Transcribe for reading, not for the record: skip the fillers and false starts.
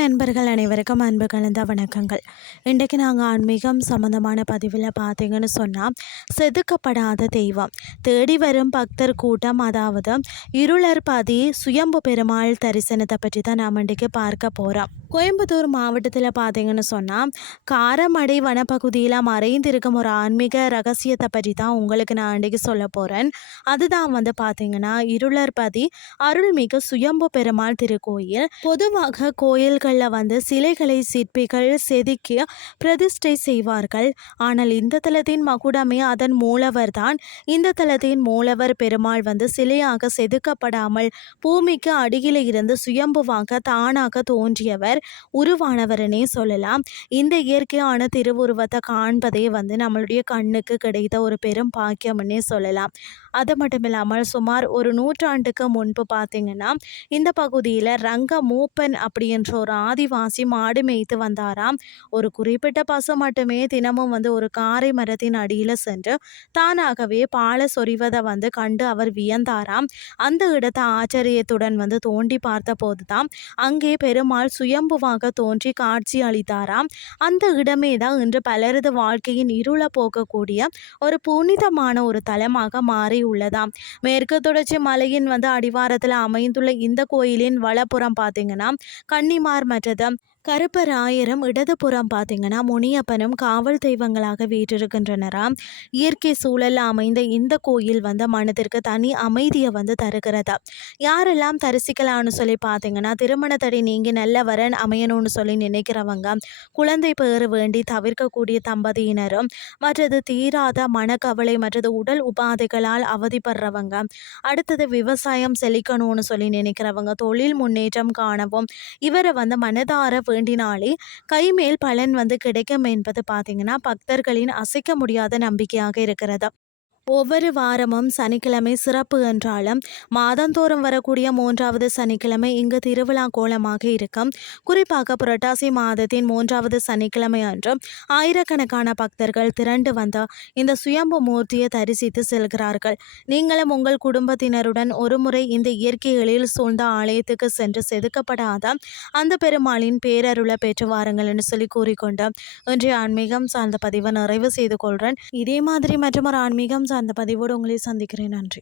நண்பர்கள் அனைவருக்கும் அன்பு கலந்த வணக்கங்கள். இன்றைக்கு நாங்கள் ஆன்மீகம் சம்மந்தமான பதிவில் பார்த்தீங்கன்னு சொன்னால், செதுக்கப்படாத தெய்வம் தேடி வரும் பக்தர் கூட்டம், அதாவது இருளர்பதி சுயம்பு பெருமாள் தரிசனத்தை பற்றி தான் நாம் இன்றைக்கு பார்க்க போகிறோம். கோயம்புத்தூர் மாவட்டத்தில் பார்த்தீங்கன்னு சொன்னால், காரமடை வனப்பகுதியில் மறைந்திருக்கும் ஒரு ஆன்மீக ரகசியத்தை பற்றி தான் உங்களுக்கு நான் இன்றைக்கு சொல்ல போகிறேன். அதுதான் பார்த்தீங்கன்னா இருளர்பதி அருள்மிகு சுயம்பு பெருமாள் திருக்கோயில். பொதுவாக கோயில்களில் சிலைகளை சிற்பிகள் செதுக்கி பிரதிஷ்டை செய்வார்கள். ஆனால் இந்த தலத்தின் மகுடமே அதன் மூலவர் தான். இந்த தலத்தின் மூலவர் பெருமாள் சிலையாக செதுக்கப்படாமல் பூமிக்கு அடியில் இருந்து சுயம்புவாக தானாக தோன்றியவர், உருவானவரனே சொல்லலாம். இந்த இயற்கையான திருவுருவத்தை காண்பதே நம்மளுடைய கண்ணுக்கு கிடைத்த ஒரு பெரும் பாக்கியம்னே சொல்லலாம். அது மட்டும் இல்லாமல் சுமார் ஒரு நூற்றாண்டுக்கு முன்பு பார்த்தீங்கன்னா, இந்த பகுதியில் ரங்க மூப்பன் அப்படின்ற ஒரு ஆதிவாசி மாடு மேய்த்து வந்தாராம். ஒரு குறிப்பிட்ட பசு மட்டுமே தினமும் ஒரு காரை மரத்தின் அடியில் சென்று தானாகவே பாலை சொறிவதை கண்டு அவர் வியந்தாராம். அந்த இடத்தை ஆச்சரியத்துடன் தோண்டி பார்த்த போதுதான் அங்கே பெருமாள் சுயம்புவாக தோன்றி காட்சி அளித்தாராம். அந்த இடமே தான் இன்று பலரது வாழ்க்கையின் இருள போக்கக்கூடிய ஒரு புனிதமான ஒரு தலமாக மாறி உள்ளதாம். மேற்கு தொடர்ச்சி மலையின் அடிவாரத்தில் அமைந்துள்ள இந்த கோயிலின் வலப்புறம் பார்த்தீங்கன்னா கன்னிமார் மற்றது கருப்பராயரும், இடதுபுறம் பார்த்தீங்கன்னா முனியப்பனும் காவல் தெய்வங்களாக வீற்றிருக்கின்றனராம். இயற்கை சூழலில் அமைந்த இந்த கோயில் மனதிற்கு தனி அமைதியை தருகிறது. யாரெல்லாம் தரிசிக்கலாம்னு சொல்லி பார்த்தீங்கன்னா, திருமண தடை நீங்கி நல்ல வரன் அமையணும்னு சொல்லி நினைக்கிறவங்க, குழந்தை பேறு வேண்டி தவிர்க்கக்கூடிய தம்பதியினரும், மற்றது தீராத மனக்கவலை மற்றது உடல் உபாதைகளால் அவதிப்படுறவங்க, அடுத்தது விவசாயம் செழிக்கணும்னு சொல்லி நினைக்கிறவங்க, தொழில் முன்னேற்றம் காணவும் இவரை மனதார வேண்டினாலே கைமேல் பலன் கிடைக்கும் என்பது பார்த்தீங்கன்னா பக்தர்களின் அசைக்க முடியாத நம்பிக்கையாக இருக்கிறது. ஒவ்வொரு வாரமும் சனிக்கிழமை சிறப்பு என்றாலும் மாதந்தோறும் வரக்கூடிய 3வது சனிக்கிழமை இங்கு திருவிழா கோலமாக இருக்கும். குறிப்பாக புரட்டாசி மாதத்தின் 3வது சனிக்கிழமை அன்று ஆயிரக்கணக்கான பக்தர்கள் திரண்டு இந்த சுயம்பு மூர்த்தியை தரிசித்து செல்கிறார்கள். நீங்களும் உங்கள் குடும்பத்தினருடன் ஒருமுறை இந்த இயற்கை எழில் சூழ்ந்த ஆலயத்துக்கு சென்று செதுக்கப்படாத அந்த பெருமாளின் பேரருளை பெற்று வாருங்கள் என்று சொல்லி கூறிக்கொண்டு இன்றைய ஆன்மீகம் சார்ந்த பதிவை நிறைவு செய்து கொள்கிறேன். இதே மாதிரி மற்றும் ஒரு ஆன்மீகம் அந்த பதிவோடு உங்களை சந்திக்கிறேன். நன்றி.